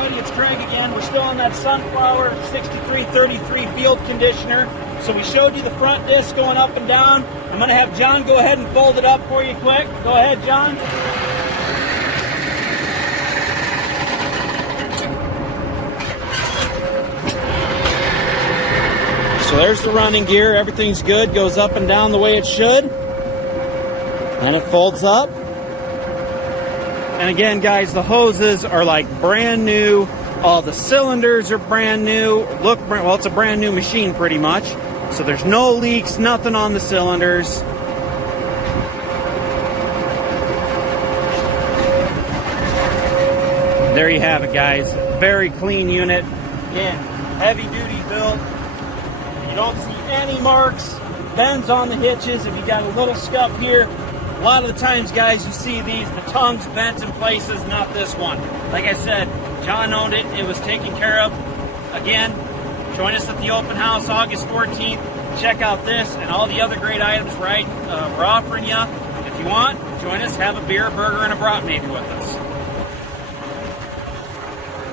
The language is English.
everybody, it's Craig again. We're still on that Sunflower 6333 field conditioner. So we showed you the front disc going up and down. I'm going to have John go ahead and fold it up for you quick. Go ahead, John. So there's the running gear. Everything's good. Goes up and down the way it should. And it folds up. And again, guys, the hoses are like brand new. All the cylinders are brand new. Well, it's a brand new machine pretty much. So there's no leaks, nothing on the cylinders. There you have it, guys. Very clean unit. Again, heavy duty built. You don't see any marks, bends on the hitches. If you got a little scuff here, a lot of the times, guys, you see these, the tongues bent in places, not this one. Like I said, John owned it. It was taken care of. Again, join us at the open house August 14th. Check out this and all the other great items we're offering you. If you want, join us, have a beer, a burger, and a brat maybe with us.